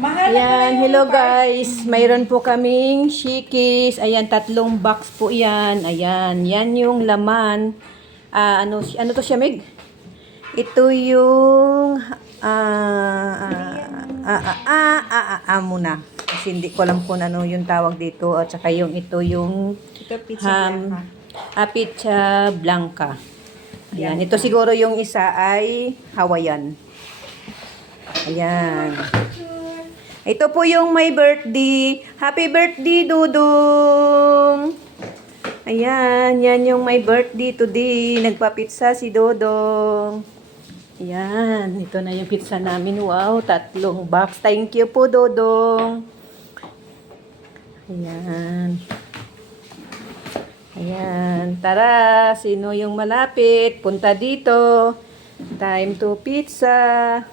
Mahal Ayan, hello guys. Mayroon po kaming shikis. Ayan, 3 box po yan. Ayan, yan yung laman. Ano to siya, Meg? Ito yung muna. Kasi hindi ko alam kung ano yung tawag dito. At saka yung ito yung Ito pizza blanca. pizza blanca. Ayan, ito siguro yung isa ay Hawaiian. Ayan. Ito po yung may birthday. Happy birthday, Dudong! Ayan, yan yung may birthday today. Nagpa-pizza si Dodong. Ayan, ito na yung pizza namin. Wow, 3 box. Thank you po, Dodong. Ayan. Ayan, tara. Sino yung malapit? Punta dito. Time to pizza.